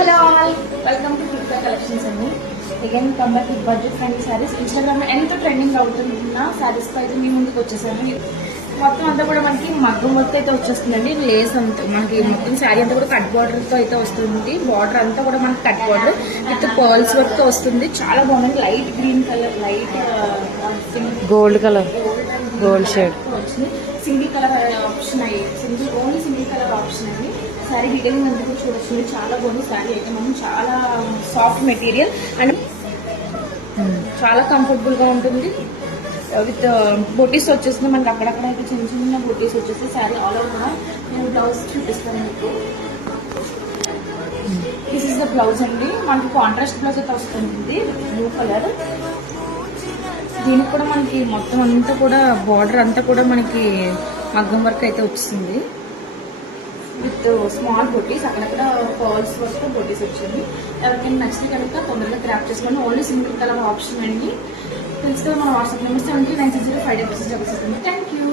Hello all, welcome to click collections అండి. Again come back with budget friendly saris. Instagram లో ఎంత trending అవుతున్న శారీస్ తో అయితే మీ ముందుకు వచ్చేసాను. మొత్తం అంతా కూడా మనకి మగ్గం వర్క్ అయితే వచ్చేస్తుందండి. లేస్ అంతా మనకి మొత్తం శారీ అంతా కూడా కట్ బార్డర్ తో అయితే వస్తుంది. బార్డర్ అంతా కూడా మనకి cut border with pearls work తో వస్తుంది. చాలా బాగుంది. Light green colour, light gold colour, gold shade వచ్చింది. సింగిల్ కలర్ ఆప్షన్ అయ్యి ఓన్లీ సింగిల్ కలర్ ఆప్షన్ అండి. శారీ డీటెయిలింగ్ అంతా కూడా చూడొచ్చు. చాలా బాగుంది శారీ అయితే. మనం చాలా సాఫ్ట్ మెటీరియల్ అండ్ చాలా కంఫర్టబుల్ గా ఉంటుంది. విత్ బొటీస్ వచ్చేసింది మనకి. అక్కడక్కడ అయితే చిన్న చిన్న బొటీస్ వచ్చేసి శారీ ఆల్ ఓవర్ కూడా నేను బ్లౌజ్ చూపిస్తాను మీకు. దిస్ ఇస్ ద బ్లౌజ్ అండి. మనకి కాంట్రాస్ట్ బ్లౌజ్ అయితే వస్తుంది బ్లూ కలర్. దీనికి కూడా మనకి మొత్తం అంతా కూడా బార్డర్ అంతా కూడా మనకి మగ్గం వర్క్ అయితే వచ్చింది విత్ స్మాల్ బొటీస్. అక్కడక్కడ పర్ల్స్ వర్క్ బొటీస్ వచ్చింది. ఎవరికైనా నచ్చితే కనుక తొందరగా గ్రాప్ చేసుకోండి. ఓన్లీ సింగిల్ కలర్ ఆప్షన్ అండి. తెలుసుకొని మన వాట్సాప్ నెంబర్ 73960566. Thank you.